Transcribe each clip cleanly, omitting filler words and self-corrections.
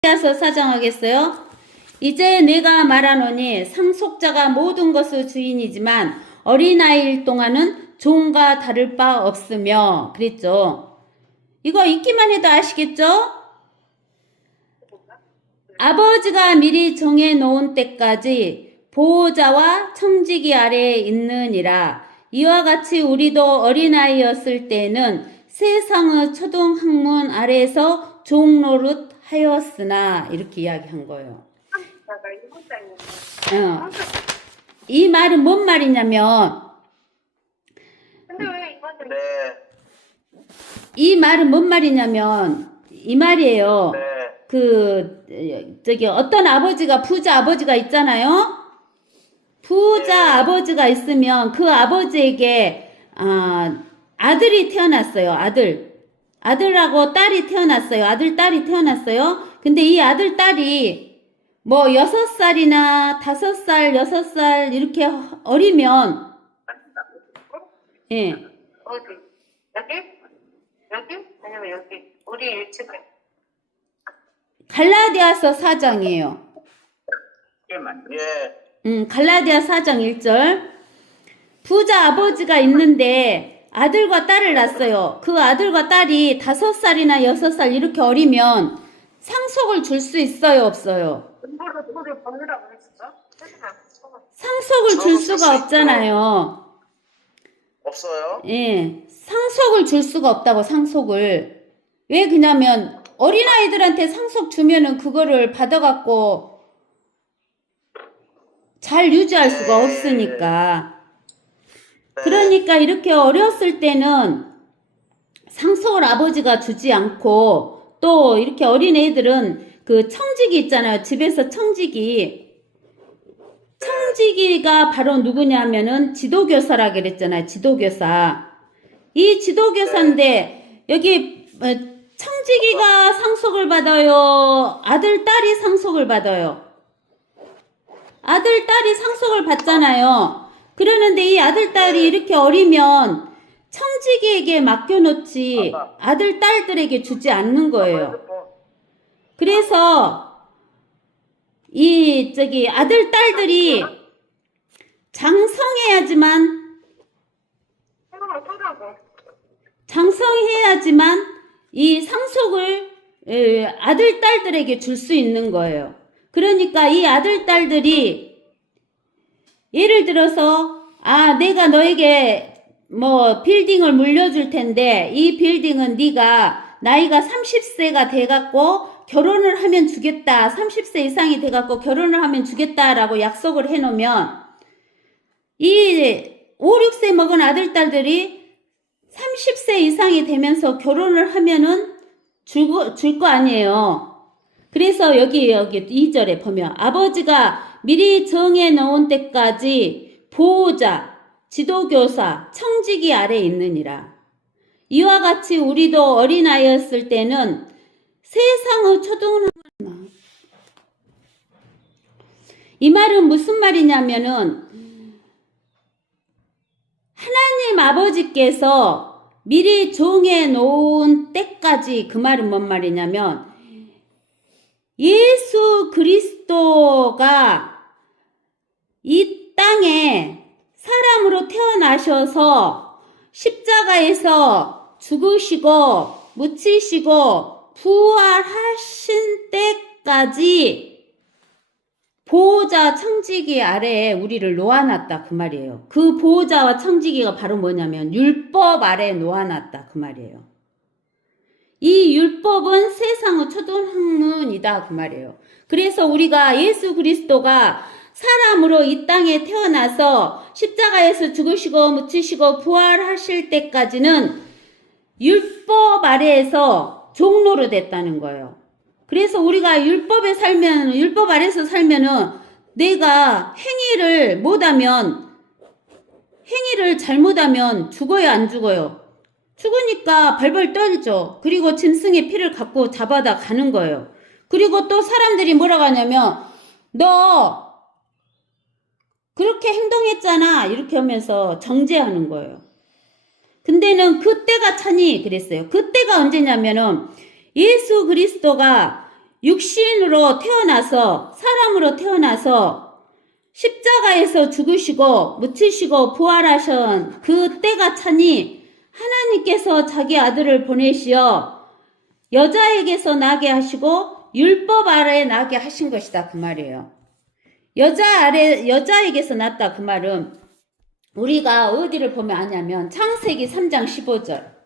갈라디아서 4장 하겠어요? 이제 내가 말하노니 상속자가 모든 것의 주인이지만 어린아이일 동안은 종과 다를 바 없으며 그랬죠. 이거 읽기만 해도 아시겠죠? 아버지가 미리 정해놓은 때까지 보호자와 청지기 아래에 있느니라. 이와 같이 우리도 어린아이였을 때에는 세상의 초등학문 아래에서 종노릇 하였으나 이렇게 이야기한 거예요. 이 말은 뭔 말이냐면 이 말은 뭔 말이냐면 이 말이에요. 어떤 아버지가 부자 아버지가 있잖아요. 부자 아버지가 있으면 그 아버지에게 아들이 태어났어요. 아들하고 딸이 태어났어요. 아들 딸이 태어났어요. 근데 이 아들 딸이 뭐 6살이나 5살, 6살 이렇게 어리면 예. 어디? 여기? 아니면 여기? 우리 1층에. 갈라디아서 4장이에요. 예. 갈라디아 4장 1절. 부자 아버지가 있는데 아들과 딸을 낳았어요. 그 아들과 딸이 5살이나 6살 이렇게 어리면 상속을 줄 수 있어요, 없어요? 상속을 줄 수가 없잖아요. 없어요? 예. 상속을 줄 수가 없다고, 상속을. 왜 그냐면 어린아이들한테 상속 주면은 그거를 받아갖고 잘 유지할 수가 없으니까. 그러니까 이렇게 어렸을 때는 상속을 아버지가 주지 않고 또 이렇게 어린애들은 그 청지기 있잖아요. 집에서 청지기가 바로 누구냐면은 지도교사라 그랬잖아요. 지도교사. 이 지도교사인데 여기 청지기가 상속을 받아요? 아들, 딸이 상속을 받아요? 아들, 딸이 상속을 받잖아요. 그러는데 이 아들, 딸이 이렇게 어리면 청지기에게 맡겨놓지 아들, 딸들에게 주지 않는 거예요. 그래서 아들, 딸들이 장성해야지만 이 상속을 아들, 딸들에게 줄 수 있는 거예요. 그러니까 이 아들, 딸들이 예를 들어서 내가 너에게 뭐 빌딩을 물려줄 텐데 이 빌딩은 네가 나이가 30세가 돼갖고 결혼을 하면 주겠다. 30세 이상이 돼갖고 결혼을 하면 주겠다라고 약속을 해놓으면 이 5, 6세 먹은 아들, 딸들이 30세 이상이 되면서 결혼을 하면은 줄 거 아니에요. 그래서 여기 2절에 보면 아버지가 미리 정해 놓은 때까지 보호자, 지도교사, 청지기 아래 있느니라. 이와 같이 우리도 어린아이였을 때는 세상의 초등학문 이 말은 무슨 말이냐면은 하나님 아버지께서 미리 정해 놓은 때까지 그 말은 뭔 말이냐면 예수 그리스도가 이 땅에 사람으로 태어나셔서 십자가에서 죽으시고 묻히시고 부활하신 때까지 보호자 청지기 아래에 우리를 놓아놨다 그 말이에요. 그 보호자와 청지기가 바로 뭐냐면 율법 아래에 놓아놨다 그 말이에요. 이 율법은 세상의 초등학문이다 그 말이에요. 그래서 우리가 예수 그리스도가 사람으로 이 땅에 태어나서 십자가에서 죽으시고 묻히시고 부활하실 때까지는 율법 아래에서 종로로 됐다는 거예요. 그래서 우리가 율법 아래에서 살면은 내가 행위를 잘못하면 죽어요, 안 죽어요? 죽으니까 벌벌 떨죠. 그리고 짐승의 피를 갖고 잡아다 가는 거예요. 그리고 또 사람들이 뭐라고 하냐면 너 그렇게 행동했잖아 이렇게 하면서 정죄하는 거예요. 근데는 그때가 차니 그랬어요. 그때가 언제냐면은 예수 그리스도가 육신으로 태어나서 사람으로 태어나서 십자가에서 죽으시고 묻히시고 부활하신 그 때가 차니 하나님께서 자기 아들을 보내시어 여자에게서 나게 하시고 율법 아래에 나게 하신 것이다 그 말이에요. 여자에게서 났다 그 말은 우리가 어디를 보면 아냐면 창세기 3장 15절.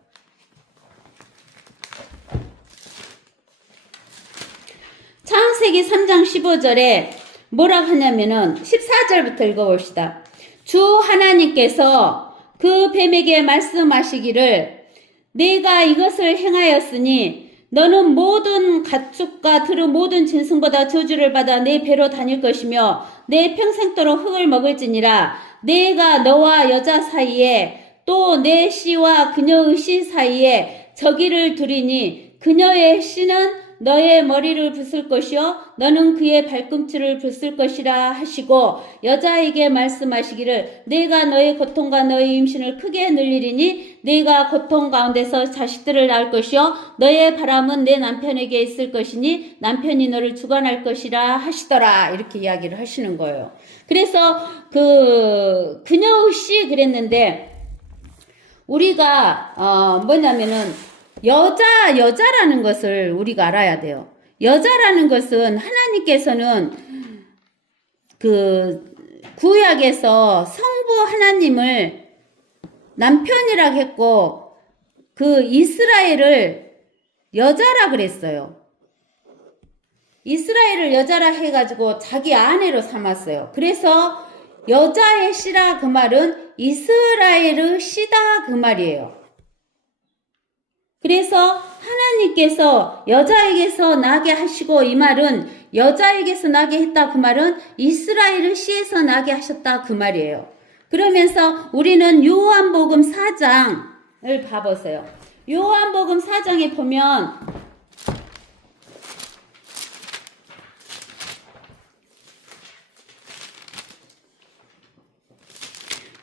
창세기 3장 15절에 뭐라고 하냐면은 14절부터 읽어봅시다. 주 하나님께서 그 뱀에게 말씀하시기를 내가 이것을 행하였으니 너는 모든 가축과 들의 모든 짐승보다 저주를 받아 내 배로 다닐 것이며 내 평생도록 흙을 먹을지니라. 내가 너와 여자 사이에 또 내 씨와 그녀의 씨 사이에 저기를 두리니 그녀의 씨는 너의 머리를 부술 것이요 너는 그의 발꿈치를 부술 것이라 하시고 여자에게 말씀하시기를 내가 너의 고통과 너의 임신을 크게 늘리리니 네가 고통 가운데서 자식들을 낳을 것이요 너의 바람은 내 남편에게 있을 것이니 남편이 너를 주관할 것이라 하시더라. 이렇게 이야기를 하시는 거예요. 그래서 그녀의 씨 그랬는데 우리가 뭐냐면은 여자라는 것을 우리가 알아야 돼요. 여자라는 것은 하나님께서는 구약에서 성부 하나님을 남편이라고 했고 이스라엘을 여자라 그랬어요. 이스라엘을 여자라 해가지고 자기 아내로 삼았어요. 그래서 여자의 씨라 그 말은 이스라엘의 씨다 그 말이에요. 그래서 하나님께서 여자에게서 나게 하시고 이 말은 여자에게서 나게 했다 그 말은 이스라엘의 씨에서 나게 하셨다 그 말이에요. 그러면서 우리는 요한복음 4장을 봐보세요. 요한복음 4장에 보면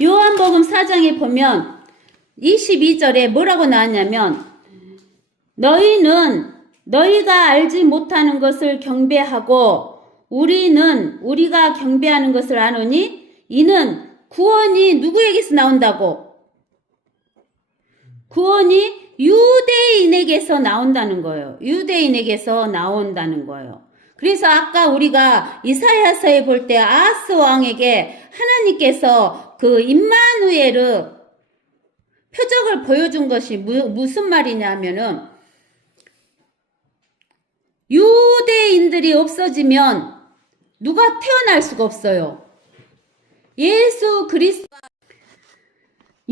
요한복음 4장에 보면 22절에 뭐라고 나왔냐면 너희는 너희가 알지 못하는 것을 경배하고 우리가 경배하는 것을 아노니 이는 구원이 누구에게서 나온다고? 구원이 유대인에게서 나온다는 거예요. 유대인에게서 나온다는 거예요. 그래서 아까 우리가 이사야서에 볼 때 아하스 왕에게 하나님께서 임마누엘의 표적을 보여준 것이 무슨 말이냐면은 유대인들이 없어지면 누가 태어날 수가 없어요. 예수 그리스도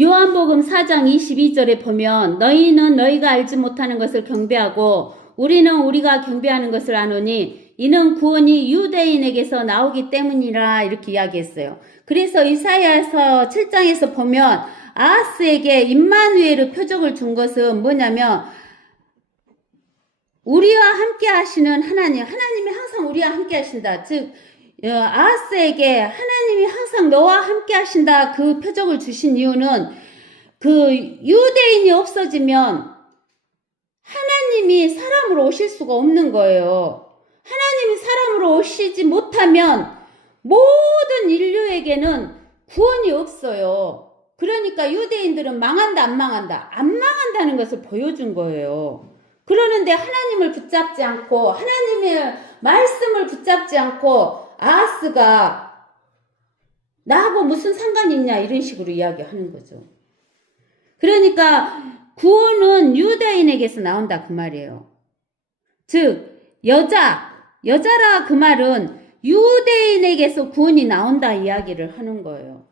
요한복음 4장 22절에 보면 너희는 너희가 알지 못하는 것을 경배하고 우리는 우리가 경배하는 것을 아노니 이는 구원이 유대인에게서 나오기 때문이라 이렇게 이야기했어요. 그래서 이사야서 7장에서 보면 아하스에게 임마누엘의 표적을 준 것은 뭐냐면 우리와 함께 하시는 하나님이 항상 우리와 함께 하신다. 즉 아하스에게 하나님이 항상 너와 함께 하신다 그 표적을 주신 이유는 유대인이 없어지면 하나님이 사람으로 오실 수가 없는 거예요. 하나님이 사람으로 오시지 못하면 모든 인류에게는 구원이 없어요. 그러니까 유대인들은 망한다 안 망한다? 안 망한다는 것을 보여준 거예요. 그러는데 하나님을 붙잡지 않고 하나님의 말씀을 붙잡지 않고 아하스가 나하고 무슨 상관이 있냐 이런 식으로 이야기하는 거죠. 그러니까 구원은 유대인에게서 나온다 그 말이에요. 즉 여자라 그 말은 유대인에게서 구원이 나온다 이야기를 하는 거예요.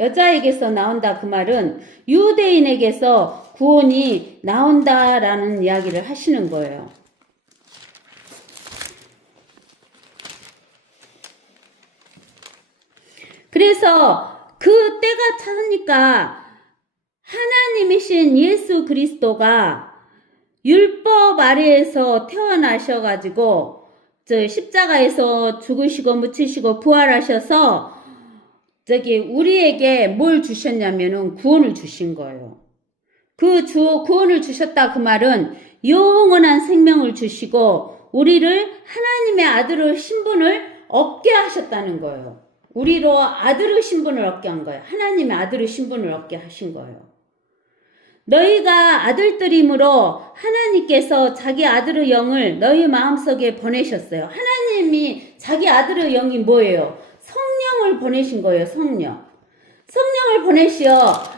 여자에게서 나온다 그 말은 유대인에게서 구원이 나온다라는 이야기를 하시는 거예요. 그래서 그 때가 차니까 하나님이신 예수 그리스도가 율법 아래에서 태어나셔가지고 십자가에서 죽으시고 묻히시고 부활하셔서 우리에게 뭘 주셨냐면은 구원을 주신 거예요. 구원을 주셨다 그 말은 영원한 생명을 주시고 우리를 하나님의 아들의 신분을 얻게 하셨다는 거예요. 우리로 아들의 신분을 얻게 한 거예요. 하나님의 아들의 신분을 얻게 하신 거예요. 너희가 아들들이므로 하나님께서 자기 아들의 영을 너희 마음속에 보내셨어요. 하나님이 자기 아들의 영이 뭐예요? 성령을 보내신 거예요. 성령. 성령을 보내시어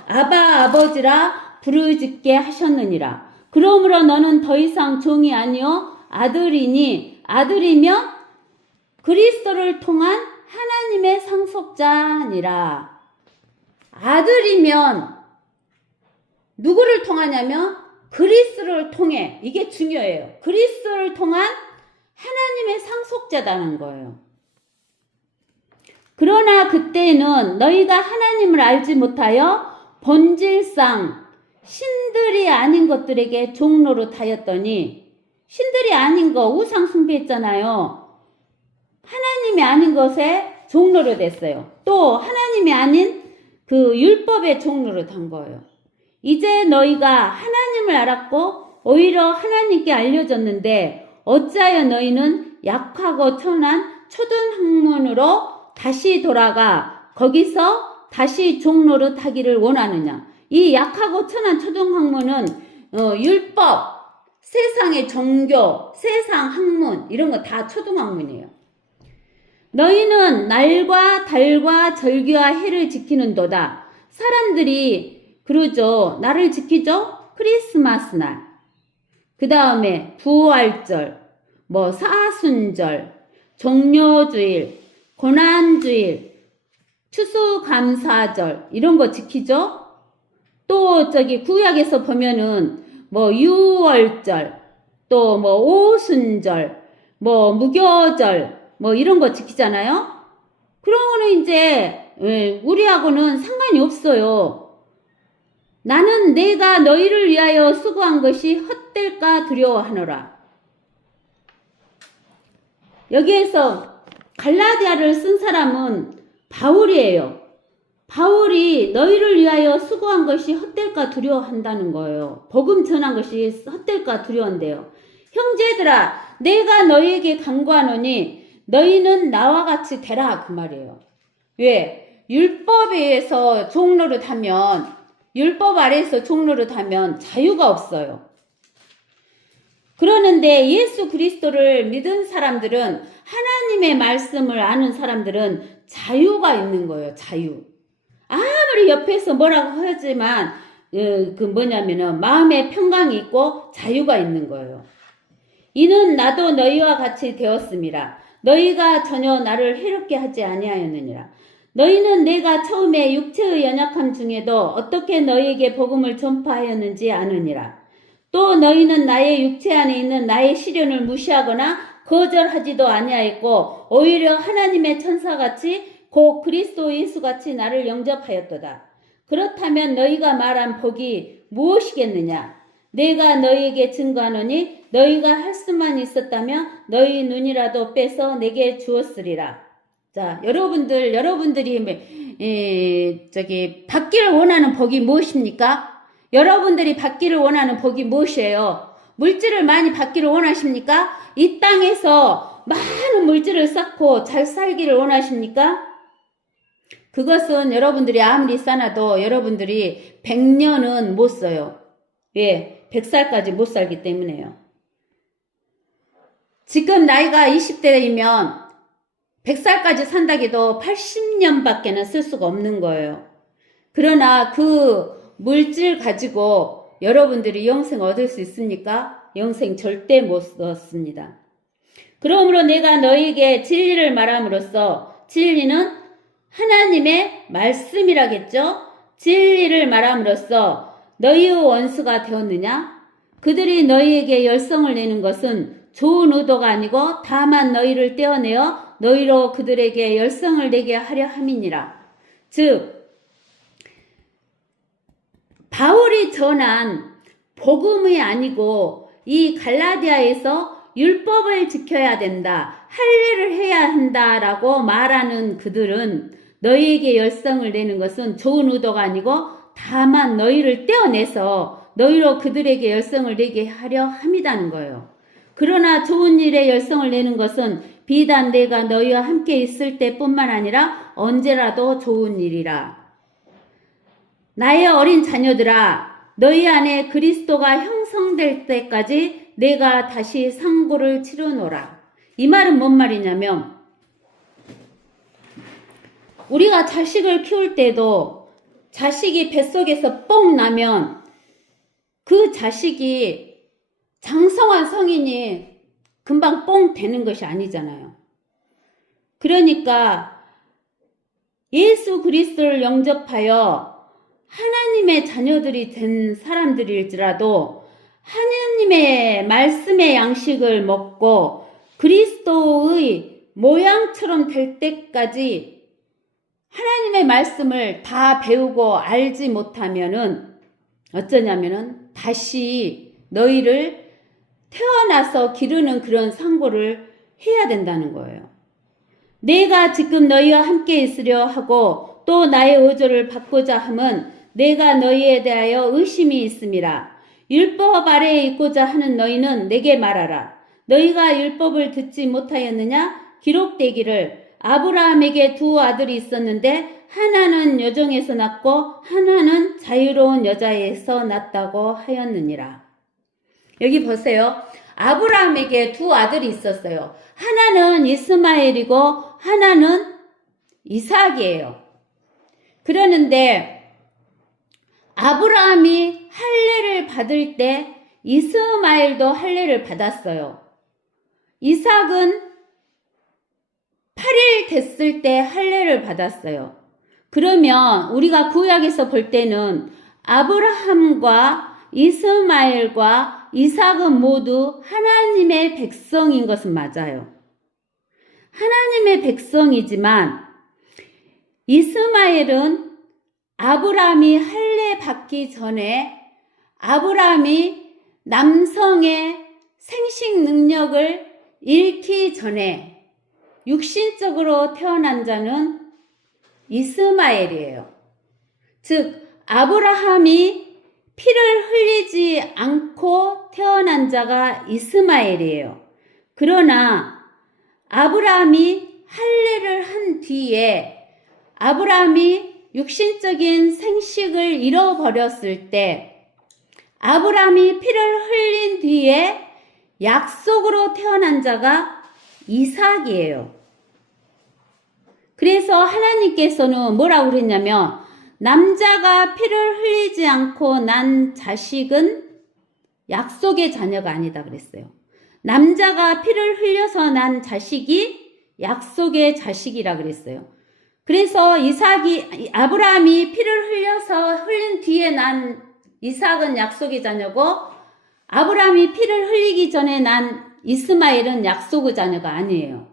아바 아버지라 부르짖게 하셨느니라. 그러므로 너는 더 이상 종이 아니요 아들이니 아들이며 그리스도를 통한 하나님의 상속자니라. 아들이면 누구를 통하냐면 그리스도를 통해. 이게 중요해요. 그리스도를 통한 하나님의 상속자다는 거예요. 그러나 그때는 너희가 하나님을 알지 못하여 본질상 신들이 아닌 것들에게 종노릇하였더니, 신들이 아닌 거 우상 숭배했잖아요. 하나님이 아닌 것에 종노릇했어요. 또 하나님이 아닌 그 율법에 종노릇한 거예요. 이제 너희가 하나님을 알았고 오히려 하나님께 알려졌는데 어찌하여 너희는 약하고 천한 초등학문으로 다시 돌아가 거기서 다시 종노릇하기를 원하느냐. 이 약하고 천한 초등학문은 율법, 세상의 종교, 세상 학문 이런 거 다 초등학문이에요. 너희는 날과 달과 절기와 해를 지키는도다. 사람들이 그러죠. 나를 지키죠? 크리스마스 날. 그 다음에 부활절, 사순절, 종료주일, 고난주일, 추수감사절 이런 거 지키죠? 또 구약에서 보면은 유월절, 또 오순절, 무교절 이런 거 지키잖아요? 그런 거는 이제 우리하고는 상관이 없어요. 나는 내가 너희를 위하여 수고한 것이 헛될까 두려워하노라. 여기에서 갈라디아를 쓴 사람은 바울이에요. 바울이 너희를 위하여 수고한 것이 헛될까 두려워한다는 거예요. 복음 전한 것이 헛될까 두려운데요. 형제들아, 내가 너희에게 간구하노니 너희는 나와 같이 되라 그 말이에요. 왜? 율법에 의해서 종노릇하면, 율법 아래에서 종노릇하면 자유가 없어요. 그러는데 예수 그리스도를 믿은 사람들은, 하나님의 말씀을 아는 사람들은 자유가 있는 거예요. 자유. 아무리 옆에서 뭐라고 하지만 마음에 평강이 있고 자유가 있는 거예요. 이는 나도 너희와 같이 되었음이라. 너희가 전혀 나를 해롭게 하지 아니하였느니라. 너희는 내가 처음에 육체의 연약함 중에도 어떻게 너희에게 복음을 전파하였는지 아느니라. 또 너희는 나의 육체 안에 있는 나의 시련을 무시하거나 거절하지도 아니하였고 오히려 하나님의 천사같이 곧 그리스도 예수같이 나를 영접하였도다. 그렇다면 너희가 말한 복이 무엇이겠느냐? 내가 너희에게 증거하노니 너희가 할 수만 있었다면 너희 눈이라도 빼서 내게 주었으리라. 자, 여러분들이 받기를 원하는 복이 무엇입니까? 여러분들이 받기를 원하는 복이 무엇이에요? 물질을 많이 받기를 원하십니까? 이 땅에서 많은 물질을 쌓고 잘 살기를 원하십니까? 그것은 여러분들이 아무리 쌓아도 여러분들이 100년은 못 써요. 왜? 100살까지 못 살기 때문에요. 지금 나이가 20대이면 100살까지 산다기도 80년밖에는 쓸 수가 없는 거예요. 그러나 그 물질 가지고 여러분들이 영생 얻을 수 있습니까? 영생 절대 못 얻습니다. 그러므로 내가 너희에게 진리를 말함으로써, 진리는 하나님의 말씀이라겠죠? 진리를 말함으로써 너희의 원수가 되었느냐? 그들이 너희에게 열성을 내는 것은 좋은 의도가 아니고 다만 너희를 떼어내어 너희로 그들에게 열성을 내게 하려 함이니라. 즉 바울이 전한 복음이 아니고 이 갈라디아에서 율법을 지켜야 된다, 할례를 해야 한다라고 말하는 그들은 너희에게 열성을 내는 것은 좋은 의도가 아니고 다만 너희를 떼어내서 너희로 그들에게 열성을 내게 하려 함이라는 거예요. 그러나 좋은 일에 열성을 내는 것은 비단 내가 너희와 함께 있을 때뿐만 아니라 언제라도 좋은 일이라. 나의 어린 자녀들아, 너희 안에 그리스도가 형성될 때까지 내가 다시 상고를 치르노라. 이 말은 뭔 말이냐면, 우리가 자식을 키울 때도 자식이 뱃속에서 뽕 나면 그 자식이 장성한 성인이 금방 뽕 되는 것이 아니잖아요. 그러니까 예수 그리스도를 영접하여 하나님의 자녀들이 된 사람들일지라도 하나님의 말씀의 양식을 먹고 그리스도의 모양처럼 될 때까지 하나님의 말씀을 다 배우고 알지 못하면은 어쩌냐면은 다시 너희를 태어나서 기르는 그런 상고를 해야 된다는 거예요. 내가 지금 너희와 함께 있으려 하고 또 나의 의조를 받고자 함은 내가 너희에 대하여 의심이 있음이라. 율법 아래에 있고자 하는 너희는 내게 말하라. 너희가 율법을 듣지 못하였느냐? 기록되기를 아브라함에게 두 아들이 있었는데 하나는 여종에서 낳고 하나는 자유로운 여자에서 낳았다고 하였느니라. 여기 보세요. 아브라함에게 두 아들이 있었어요. 하나는 이스마엘이고 하나는 이삭이에요. 그러는데 아브라함이 할례를 받을 때 이스마엘도 할례를 받았어요. 이삭은 8일 됐을 때 할례를 받았어요. 그러면 우리가 구약에서 볼 때는 아브라함과 이스마엘과 이삭은 모두 하나님의 백성인 것은 맞아요. 하나님의 백성이지만 이스마엘은 아브라함이 할례 받기 전에 아브라함이 남성의 생식 능력을 잃기 전에 육신적으로 태어난 자는 이스마엘이에요. 즉 아브라함이 피를 흘리지 않고 태어난 자가 이스마엘이에요. 그러나 아브라함이 할례를 한 뒤에 아브라함이 육신적인 생식을 잃어버렸을 때 아브라함이 피를 흘린 뒤에 약속으로 태어난 자가 이삭이에요. 그래서 하나님께서는 뭐라고 그랬냐면 남자가 피를 흘리지 않고 난 자식은 약속의 자녀가 아니다 그랬어요. 남자가 피를 흘려서 난 자식이 약속의 자식이라 그랬어요. 그래서 아브라함이 피를 흘린 뒤에 난 이삭은 약속의 자녀고 아브라함이 피를 흘리기 전에 난 이스마엘은 약속의 자녀가 아니에요.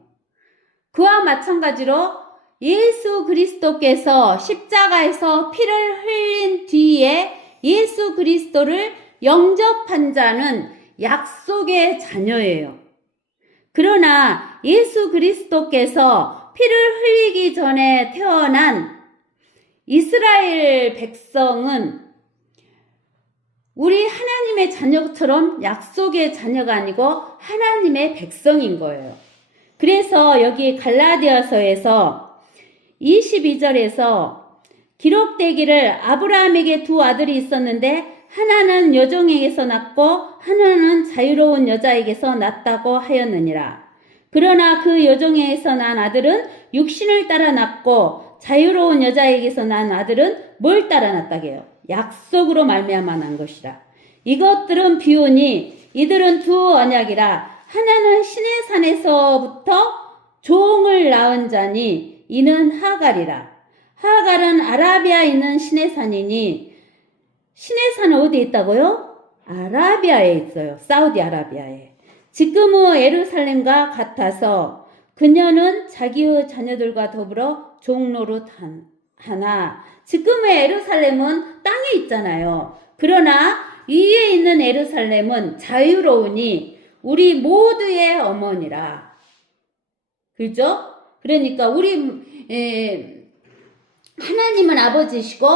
그와 마찬가지로 예수 그리스도께서 십자가에서 피를 흘린 뒤에 예수 그리스도를 영접한 자는 약속의 자녀예요. 그러나 예수 그리스도께서 피를 흘리기 전에 태어난 이스라엘 백성은 우리 하나님의 자녀처럼 약속의 자녀가 아니고 하나님의 백성인 거예요. 그래서 여기 갈라디아서에서 22절에서 기록되기를 아브라함에게 두 아들이 있었는데 하나는 여종에게서 낳고 하나는 자유로운 여자에게서 낳았다고 하였느니라. 그러나 그 여종에게서 난 아들은 육신을 따라 낳고 자유로운 여자에게서 난 아들은 뭘 따라 낳았다게요? 약속으로 말미암아 난 것이라. 이것들은 비유니 이들은 두 언약이라. 하나는 신의 산에서부터 종을 낳은 자니 이는 하갈이라. 하갈은 아라비아에 있는 신의 산이니 신의 산은 어디에 있다고요? 아라비아에 있어요. 사우디아라비아에. 지금의 예루살렘과 같아서 그녀는 자기의 자녀들과 더불어 종노릇 하나. 지금의 예루살렘은 땅에 있잖아요. 그러나 위에 있는 예루살렘은 자유로우니 우리 모두의 어머니라. 그죠? 그러니까 하나님은 아버지시고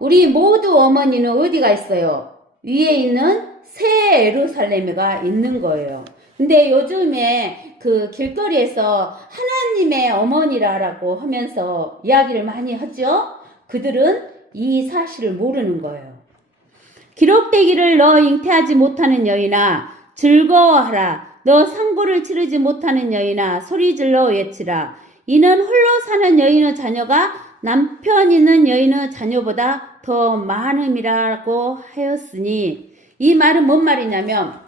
우리 모두 어머니는 어디가 있어요? 위에 있는 새 예루살렘가 있는 거예요. 근데 요즘에 그 길거리에서 하나님의 어머니라고 하면서 이야기를 많이 하죠. 그들은 이 사실을 모르는 거예요. 기록되기를 너 잉태하지 못하는 여인아 즐거워하라. 너 상고를 치르지 못하는 여인아 소리질러 외치라. 이는 홀로 사는 여인의 자녀가 남편 있는 여인의 자녀보다 더 많음이라고 하였으니, 이 말은 뭔 말이냐면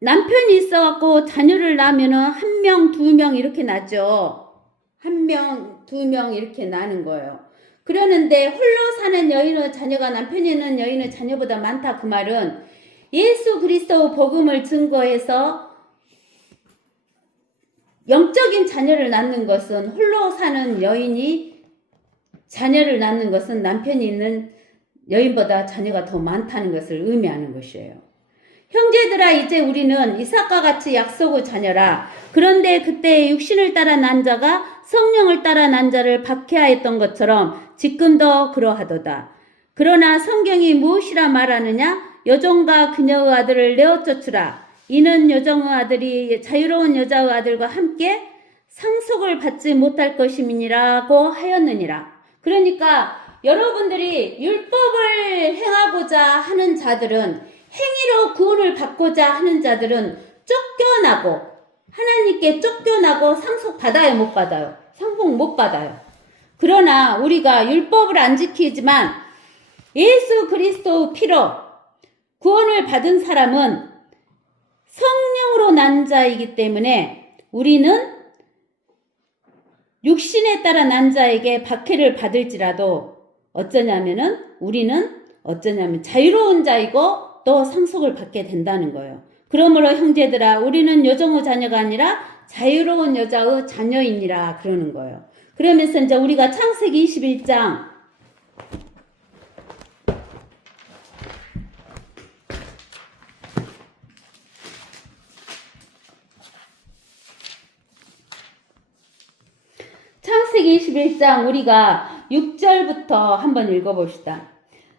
남편이 있어갖고 자녀를 낳으면은 한 명, 두 명 이렇게 나죠. 한 명, 두 명 이렇게 나는 거예요. 그러는데 홀로 사는 여인의 자녀가 남편이 있는 여인의 자녀보다 많다. 그 말은 예수 그리스도 복음을 증거해서 영적인 자녀를 낳는 것은, 홀로 사는 여인이 자녀를 낳는 것은 남편이 있는 여인보다 자녀가 더 많다는 것을 의미하는 것이에요. 형제들아 이제 우리는 이삭과 같이 약속의 자녀라. 그런데 그때 육신을 따라 난 자가 성령을 따라 난 자를 박해하였던 것처럼 지금도 그러하도다. 그러나 성경이 무엇이라 말하느냐? 여종과 그녀의 아들을 내어 쫓으라. 이는 여종의 아들이 자유로운 여자의 아들과 함께 상속을 받지 못할 것임이니라고 하였느니라. 그러니까 여러분들이 율법을 행하고자 하는 자들은, 행위로 구원을 받고자 하는 자들은 쫓겨나고, 하나님께 쫓겨나고 상속 받아요, 못 받아요? 상속 못 받아요. 그러나 우리가 율법을 안 지키지만 예수 그리스도 피로 구원을 받은 사람은 성령으로 난 자이기 때문에 우리는 육신에 따라 난 자에게 박해를 받을지라도 우리는 자유로운 자이고 또 상속을 받게 된다는 거예요. 그러므로 형제들아 우리는 여종의 자녀가 아니라 자유로운 여자의 자녀이니라 그러는 거예요. 그러면서 이제 우리가 창세기 21장 창세기 21장 우리가 6절부터 한번 읽어봅시다.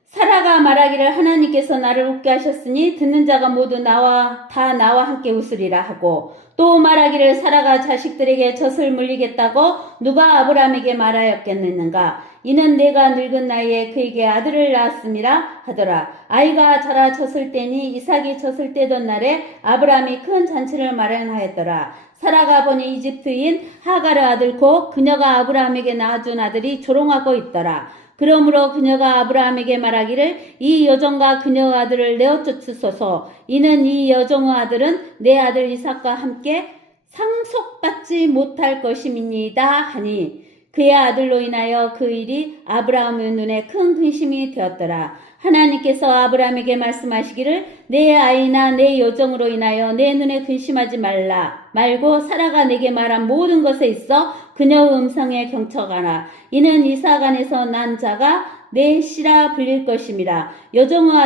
사라가 말하기를 하나님께서 나를 웃게 하셨으니 듣는 자가 모두 나와 함께 웃으리라 하고, 또 말하기를 사라가 자식들에게 젖을 물리겠다고 누가 아브라함에게 말하였겠느냐. 이는 내가 늙은 나이에 그에게 아들을 낳았음이라 하더라. 아이가 자라 젖을 때니 이삭이 젖을 때던 날에 아브라함이 큰 잔치를 마련하였더라. 사라가 보니 이집트인 하갈의 아들 곧 그녀가 아브라함에게 낳아준 아들이 조롱하고 있더라. 그러므로 그녀가 아브라함에게 말하기를 이 여종과 그녀의 아들을 내어 쫓으소서. 이는 이 여종의 아들은 내 아들 이삭과 함께 상속받지 못할 것임이니이다 하니, 그의 아들로 인하여 그 일이 아브라함의 눈에 큰 근심이 되었더라. 하나님께서 아브라함에게 말씀하시기를 내 아이나 내 여종으로 인하여 내 눈에 근심하지 말고 사라가 내게 말한 모든 것에 있어 그녀의 음성에 경청하라. 이는 이삭 안에서 난 자가 내 씨라 불릴 것임이라. 여종의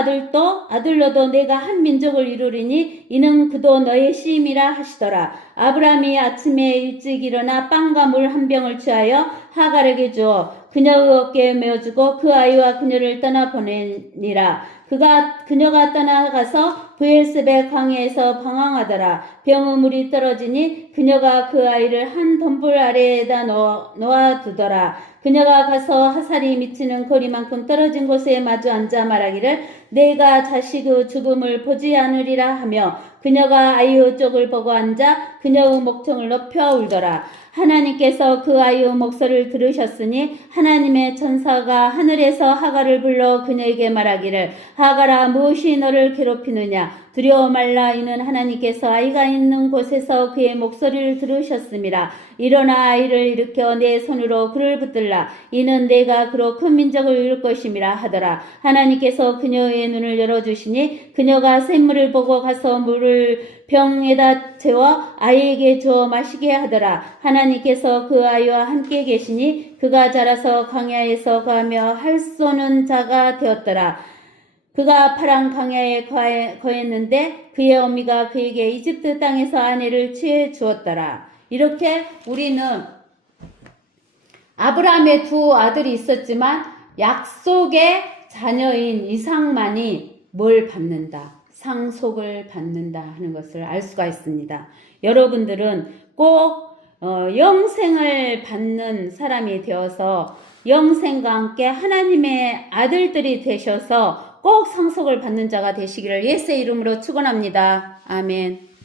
아들로도 내가 한 민족을 이루리니 이는 그도 너의 씨임이라 하시더라. 아브라함이 아침에 일찍 일어나 빵과 물 한 병을 취하여 하갈에게 주어 그녀의 어깨에 메어주고 그 아이와 그녀를 떠나보내니라. 그녀가 떠나가서 브엘세베 광야에서 방황하더라. 병의 물이 떨어지니 그녀가 그 아이를 한 덤불 아래에다 놓아두더라. 그녀가 가서 하살이 미치는 거리만큼 떨어진 곳에 마주 앉아 말하기를 내가 자식의 죽음을 보지 않으리라 하며, 그녀가 아이의 쪽을 보고 앉아 그녀의 목청을 높여 울더라. 하나님께서 그 아이의 목소리를 들으셨으니 하나님의 천사가 하늘에서 하갈을 불러 그녀에게 말하기를 하갈아 무엇이 너를 괴롭히느냐. 두려워 말라. 이는 하나님께서 아이가 있는 곳에서 그의 목소리를 들으셨음이라. 일어나 아이를 일으켜 내 손으로 그를 붙들라. 이는 내가 그로 큰 민족을 이룰 것임이라 하더라. 하나님께서 그녀의 눈을 열어주시니 그녀가 샘물을 보고 가서 물을 병에다 채워 아이에게 주어 마시게 하더라. 하나님께서 그 아이와 함께 계시니 그가 자라서 광야에서 거하며 할 쏘는 자가 되었더라. 그가 파란 광야에 거했는데 그의 어미가 그에게 이집트 땅에서 아내를 취해 주었더라. 이렇게 우리는 아브라함의 두 아들이 있었지만 약속의 자녀인 이삭만이 뭘 받는다? 상속을 받는다 하는 것을 알 수가 있습니다. 여러분들은 꼭 영생을 받는 사람이 되어서 영생과 함께 하나님의 아들들이 되셔서 꼭 상속을 받는 자가 되시기를 예수의 이름으로 축원합니다. 아멘.